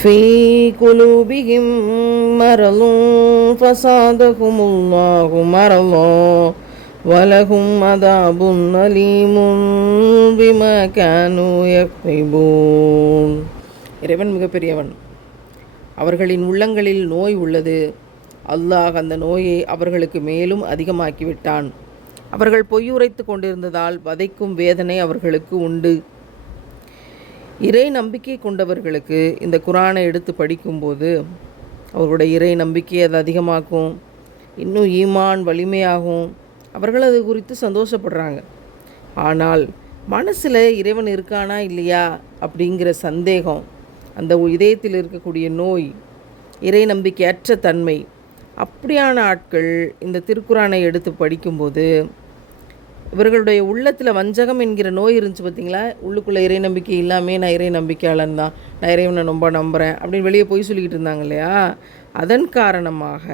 في قلوبهم مرض فزادهم الله مرضا ولهم عذاب أليم بما كانوا يكذبون. இறைவன் மிகப்பெரியவன். அவர்களின் உள்ளங்களில் நோய் உள்ளது. அல்லாஹ் அந்த நோயை அவர்களுக்கு மேலும் அதிகமாக்கிவிட்டான். அவர்கள் பொய்யுரைத்து கொண்டிருந்ததால் வதைக்கும் வேதனை அவர்களுக்கு உண்டு. இறை நம்பிக்கை கொண்டவர்களுக்கு இந்த குரானை எடுத்து படிக்கும்போது அவர்களுடைய இறை நம்பிக்கையை அது அதிகமாக்கும், இன்னும் ஈமான் வலிமையாகும். அவர்கள் அது குறித்து சந்தோஷப்படுறாங்க. ஆனால் மனசில் இறைவன் இருக்கானா இல்லையா அப்படிங்கிற சந்தேகம், அந்த இதயத்தில் இருக்கக்கூடிய நோய், இறை நம்பிக்கையற்ற தன்மை, அப்படியான ஆட்கள் இந்த திருக்குரானை எடுத்து படிக்கும்போது இவர்களுடைய உள்ளத்தில் வஞ்சகம் என்கிற நோய் இருந்துச்சு பார்த்திங்களா. உள்ளுக்குள்ளே இறை நம்பிக்கை இல்லாமல் நான் இறை நம்பிக்கையாளன் தான், நான் இறைவனை ரொம்ப நம்புகிறேன் அப்படின்னு வெளியே போய் சொல்லிக்கிட்டு இருந்தாங்க இல்லையா. அதன் காரணமாக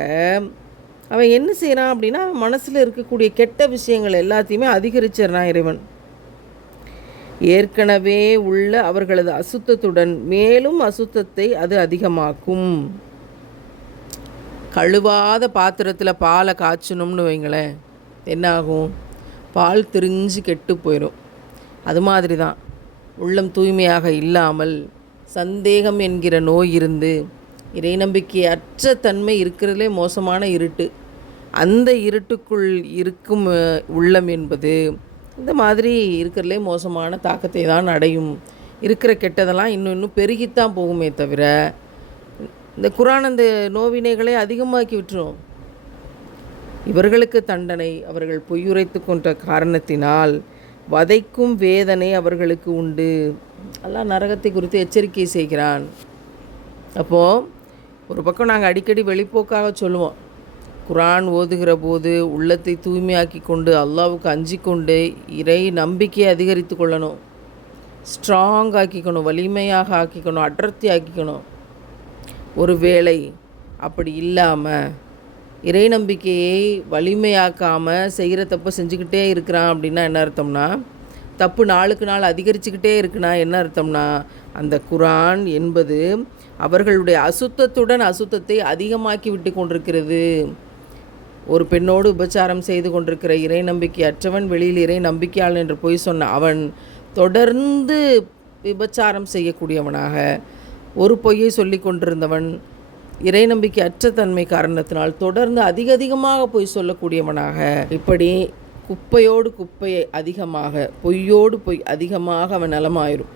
அவன் என்ன செய்கிறான் அப்படின்னா, அவன் மனசில் இருக்கக்கூடிய கெட்ட விஷயங்கள் எல்லாத்தையுமே அதிகரிச்சிடறான் இறைவன். ஏற்கனவே உள்ள அவர்களது அசுத்தத்துடன் மேலும் அசுத்தத்தை அது அதிகமாக்கும். கழுவாத பாத்திரத்தில் பாலை காய்ச்சணும்னு வைங்களேன், என்ன ஆகும்? பால் திரிஞ்சு கெட்டு போயிடும். அது மாதிரி தான் உள்ளம் தூய்மையாக இல்லாமல் சந்தேகம் என்கிற நோய் இருந்து இறை நம்பிக்கையற்ற தன்மை இருக்கிறதுலே மோசமான இருட்டு. அந்த இருட்டுக்குள் இருக்கும் உள்ளம் என்பது இந்த மாதிரி இருக்கிறதுலே மோசமான தாக்கத்தை தான் அடையும். இருக்கிற கெட்டதெல்லாம் இன்னும் பெருகித்தான் போகுமே தவிர இந்த குரான் அந்த நோவினைகளை அதிகமாக்கி விட்டுரும். இவர்களுக்கு தண்டனை, அவர்கள் பொய்யுரைத்து கொண்ட காரணத்தினால் வதைக்கும் வேதனை அவர்களுக்கு உண்டு. அல்லாஹ் நரகத்தை குறித்து எச்சரிக்கை செய்கிறான். அப்போது ஒரு பக்கம் நாங்கள் அடிக்கடி வெளிப்போக்காக சொல்லுவோம், குரான் ஓதுகிற போது உள்ளத்தை தூய்மையாக்கி கொண்டு அல்லாவுக்கு அஞ்சி கொண்டு இறை நம்பிக்கையை அதிகரித்து கொள்ளணும், ஸ்ட்ராங் ஆக்கிக்கணும், வலிமையாக ஆக்கிக்கணும், அடர்த்தி ஆக்கிக்கணும். ஒருவேளை அப்படி இல்லாமல் இறை நம்பிக்கையை வலிமையாக்காமல் செய்கிற தப்பை செஞ்சுக்கிட்டே இருக்கிறான் அப்படின்னா என்ன அர்த்தம்னா, தப்பு நாளுக்கு நாள் அதிகரிச்சுக்கிட்டே இருக்குன்னா என்ன அர்த்தம்னா, அந்த குரான் என்பது அவர்களுடைய அசுத்தத்துடன் அசுத்தத்தை அதிகமாக்கி விட்டு கொண்டிருக்கிறது. ஒரு பெண்ணோடு விபச்சாரம் செய்து கொண்டிருக்கிற இறை நம்பிக்கை அற்றவன் வெளியில் இறை நம்பிக்கையாளன் என்று பொய் சொன்ன அவன் தொடர்ந்து விபச்சாரம் செய்யக்கூடியவனாக, ஒரு பொய்யை சொல்லி கொண்டிருந்தவன் இறை நம்பிக்கை அற்ற தன்மை காரணத்தினால் தொடர்ந்து அதிகமாக பொய் சொல்லக்கூடியவனாக, இப்படி குப்பையோடு குப்பையை அதிகமாக, பொய்யோடு பொய் அதிகமாக அவன் நலமாயிரும்.